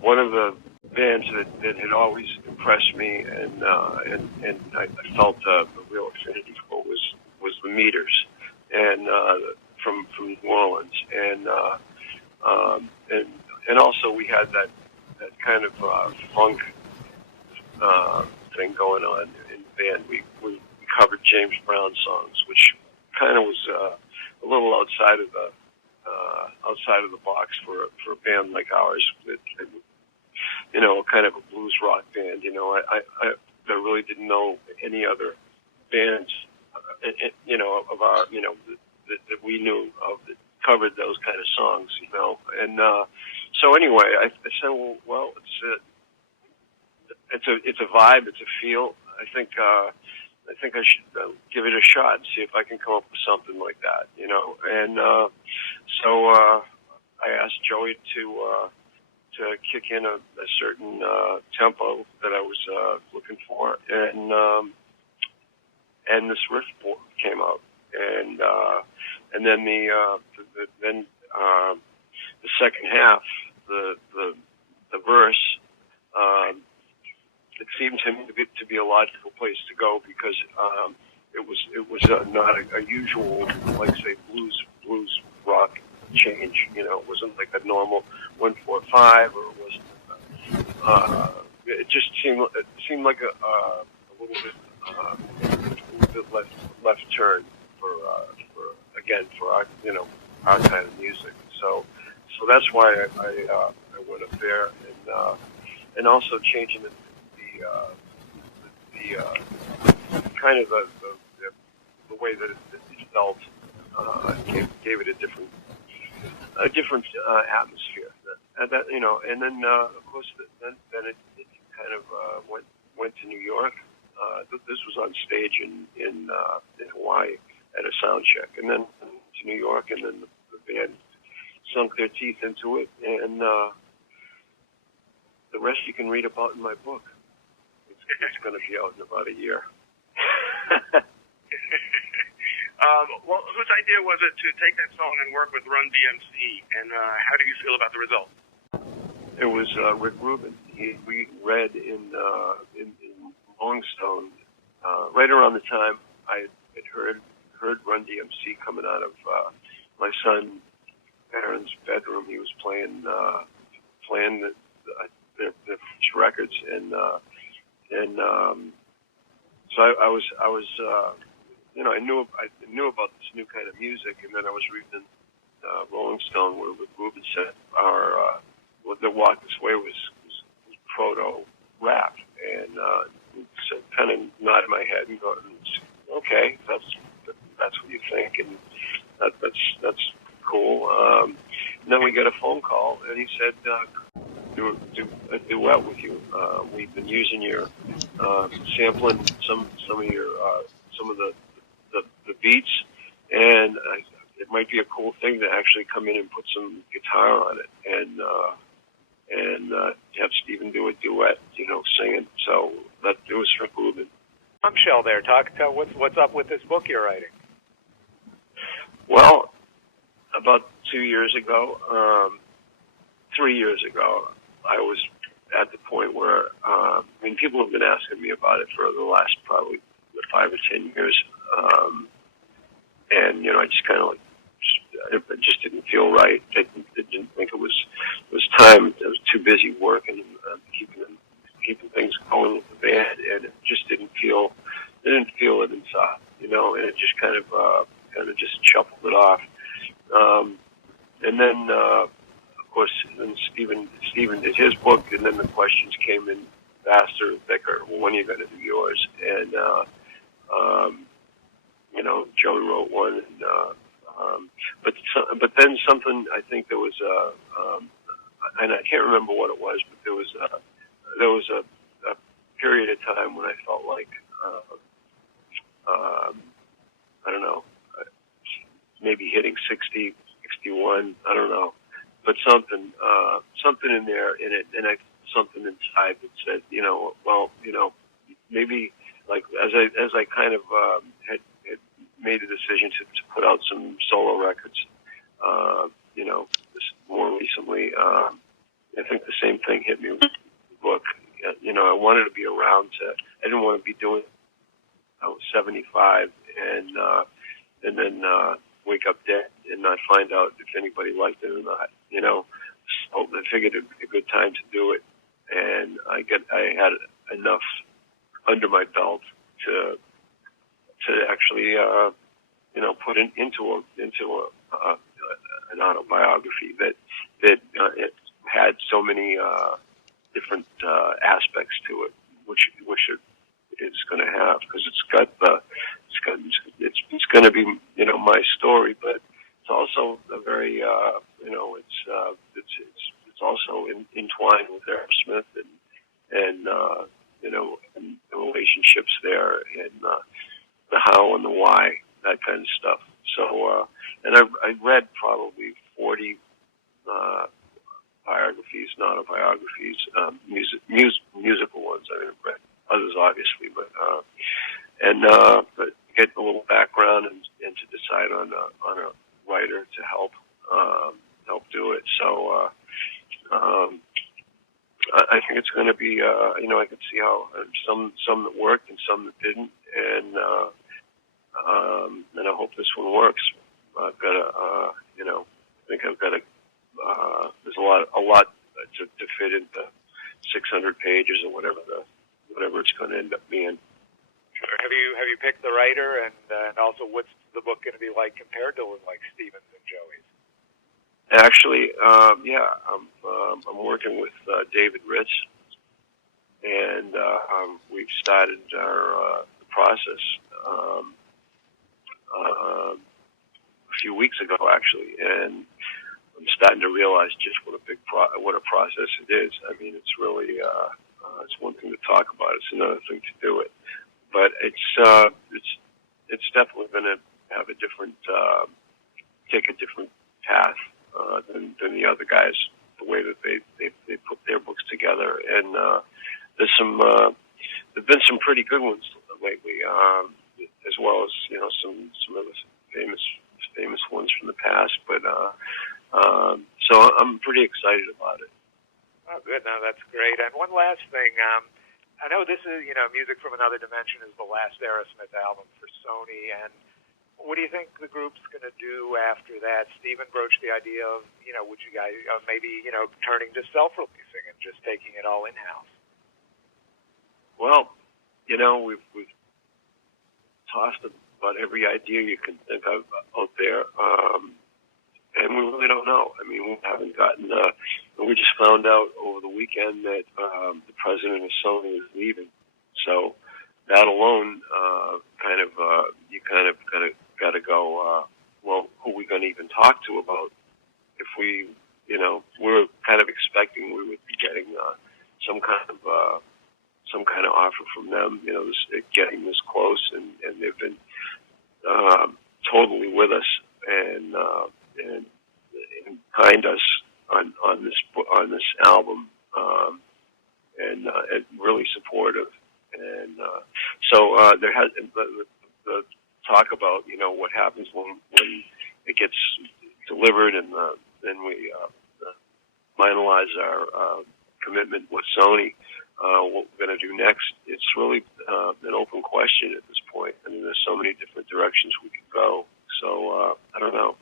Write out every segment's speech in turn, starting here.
one of the bands that had always impressed me, and I felt a real affinity for was the Meters, and from New Orleans, and also we had that kind of funk thing going on in the band. We covered James Brown songs, which kind of was a little outside of the box for a band like ours. You know, kind of a blues rock band. You know, I really didn't know any other bands, you know, of our, you know, that we knew of that covered those kind of songs, you know. And so anyway, I said, well, it's a vibe, it's a feel. I think I should give it a shot and see if I can come up with something like that, you know. And so I asked Joey to kick in a certain tempo that I was looking for, and this riff came out, and then the second half, the verse, it seemed to me to be a logical place to go because it was not a usual, like say, blues rock change. You know, it wasn't like a normal 1-4-5, or it wasn't. It just seemed like a little bit left turn for our, you know, our kind of music. So that's why I went up there, and also changing the kind of the way that it felt gave it a different atmosphere. That you know, and then of course then it kind of went to New York. This was on stage in Hawaii at a sound check, and then to New York, and then the band sunk their teeth into it, and the rest you can read about in my book. It's going to be out in about a year. Well, whose idea was it to take that song and work with Run DMC, and how do you feel about the result? It was Rick Rubin. We read in Rolling Stone right around the time I had heard Run DMC coming out of my son Aaron's bedroom. He was playing their first records, and so I was you know, I knew about this new kind of music, and then I was reading Rolling Stone where Rick Rubin said the Walk This Way was proto rap, and so kind of nodded my head and go, okay, that's what you think, and that's cool. And then we got a phone call, and he said, do a duet with you. We've been using your sampling some of the beats, and it might be a cool thing to actually come in and put some guitar on it, and have Stephen do a duet, you know, singing. So it was Rick Rubin. Bombshell there. Tell what's up with this book you're writing. Well, about 3 years ago, I was at the point where, I mean, people have been asking me about it for the last probably 5 or 10 years. And, you know, I just kind of like, it just didn't feel right. I didn't think it was time. I was too busy working and keeping things going with the band, and it just didn't feel it inside, you know, and it just kind of just shuffled it off. And then, of course, then Stephen did his book, and then the questions came in faster, thicker. Well, when are you going to do yours? And, you know, Joe wrote one, and, but then something, I think there was and I can't remember what it was, but there was a period of time when I felt like, I don't know, maybe hitting 60, 61, I don't know, but something in there, and something inside that said, you know, well, you know, maybe like as I kind of had made a decision to put out some solo records, you know, more recently, I think the same thing hit me with the book. You know, I wanted to be around I didn't want to be doing, I was 75 and then wake up dead and not find out if anybody liked it or not, you know. So I figured it'd be a good time to do it. And I had enough under my belt to actually, you know, put into an autobiography that it had so many different aspects to it, which it's going to have, because it's going to be, you know, my story, but it's also a very you know, it's also entwined with Aerosmith and you know, and the relationships there, and the how and the why, that kind of stuff. So and I read probably 40 biographies, not autobiographies, musical ones. I mean, I've read others obviously, but get a little background and to decide on a writer to help do it. So I think it's going to be, you know, I could see how some that worked and some that didn't, and I hope this one works. I've got a, you know, I think I've got there's a lot to fit into 600 pages or whatever it's going to end up being. Sure. Have you picked the writer, and also what's the book going to be like compared to like Stevens and Joey's? Actually, yeah, I'm working with David Ritz, and we've started our process a few weeks ago, actually, and I'm starting to realize just what a process it is. I mean, it's really it's one thing to talk about; it's another thing to do it. But it's definitely going to have a different take a different path than the other guys. The way that they put their books together, and there've been some pretty good ones lately, as well as, you know, some of the famous ones from the past. But so I'm pretty excited about it. Oh, good. No, that's great. And one last thing. I know this is, you know, Music from Another Dimension is the last Aerosmith album for Sony, and what do you think the group's going to do after that? Steven broached the idea of, you know, would you guys maybe, you know, turning to self-releasing and just taking it all in-house? Well, you know, we've tossed about every idea you can think of out there, and we really don't know. I mean, we haven't gotten. We just found out over the weekend that the president of Sony is leaving. So that alone, you kind of got to go. Well, who are we going to even talk to about? If we, you know, we're kind of expecting we would be getting some kind of offer from them. You know, getting this close, and they've been totally with us and behind us on this album, and really supportive. And so there has the talk about, you know, what happens when it gets delivered, and then we finalize our commitment with Sony. What we're going to do next, it's really an open question at this point. I mean, there's so many different directions we could go. So I don't know.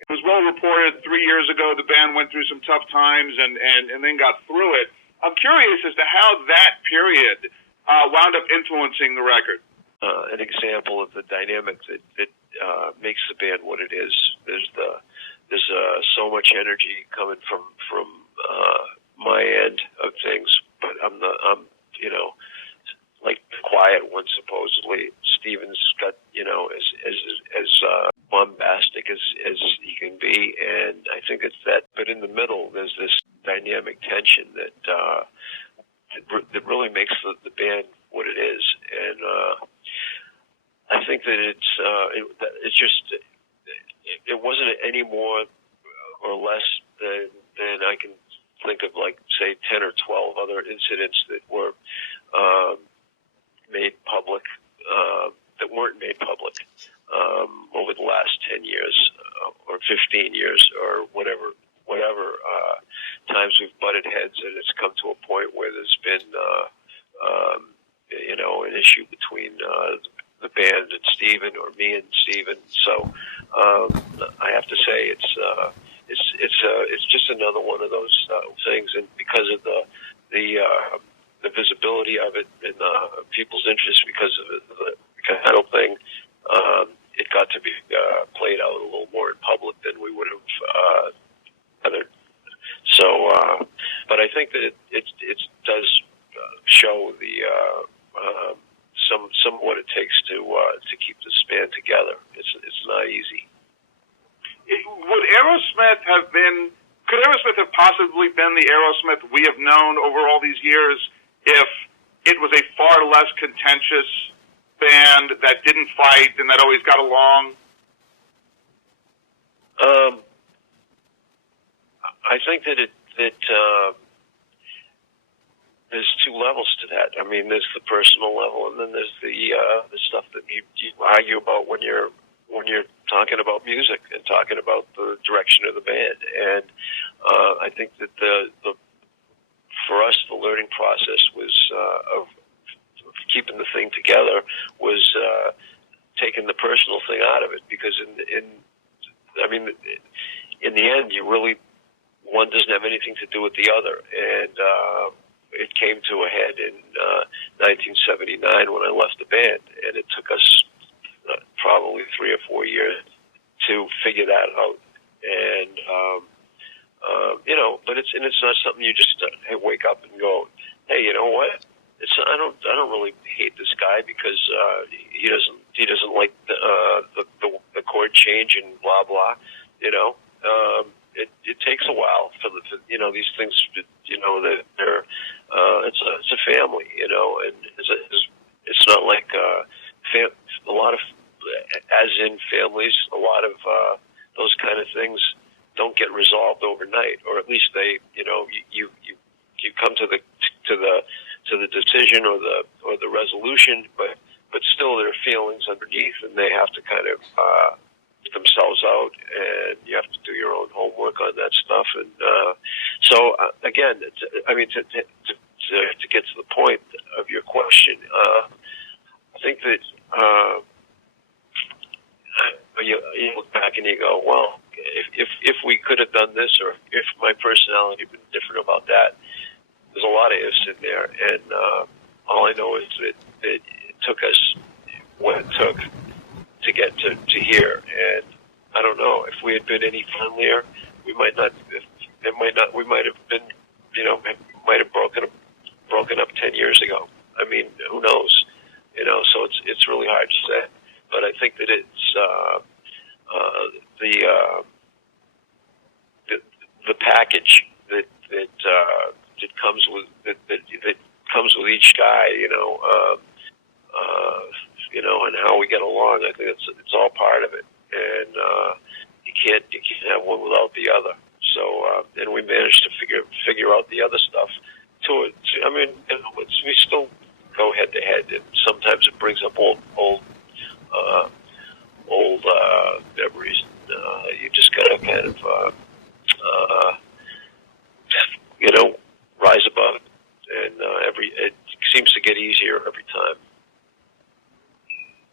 It was well reported 3 years ago the band went through some tough times and then got through it. I'm curious as to how that period wound up influencing the record. An example of the dynamic that makes the band what it is. There's so much energy coming from my end of things, but I'm you know, like the quiet one supposedly. Steven's got, you know, as bombastic as he can be, and I think it's that. But in the middle, there's this dynamic tension that really makes the band what it is, and I think that it's just it wasn't any more or less than I can think of, like, say 10 or 12 other incidents that were made public, that weren't made public over the last 10 years or 15 years or whatever whatever times we've butted heads, and it's come to a point where there's been an issue between the band and Steven, or me and Steven. So I have to say it's just another one of those things, and because of the visibility of it and people's interest because of the Canelo thing, it got to be played out a little more in public than we would have othered. So, but I think that it does show the some of what it takes to keep this band together. It's not easy. Would Aerosmith have been? Could Aerosmith have possibly been the Aerosmith we have known over all these years if it was a far less contentious band that didn't fight and that always got along? I think that there's two levels to that. I mean, there's the personal level, and then there's the stuff that you argue about when you're talking about music and talking about the direction of the band. And I think that for us, the learning process was of keeping the thing together was taking the personal thing out of it, because in the end, you really, one doesn't have anything to do with the other. And it came to a head in 1979 when I left the band, and it took us probably 3 or 4 years to figure that out. And but it's not something you just wake up and go, hey, you know what? I don't really hate this guy because he doesn't like the chord change and blah blah. It takes a while for these things. They're it's a family, and it's not like a lot of, as in families, a lot of those kind of things don't get resolved overnight, or at least they, you come to the decision or the resolution, but still there are feelings underneath, and they have to kind of themselves out, and you have to do your own homework on that stuff. And so again, to get to the point of your question, I think that you look back and you go, well, if we could have done this, or if my personality had been different about that, there's a lot of ifs in there. And all I know is that it took us what it took to get to here. And I don't know, if we had been any friendlier, we might have been, might have broken up 10 years ago. I mean, who knows? So it's really hard to say. But I think that it's the package that comes with that comes with each guy, and how we get along. I think it's all part of it, and you can't have one without the other. So and we managed to figure out the other stuff to it. I mean, we still go head to head, and sometimes it brings up old memories. You just gotta kind of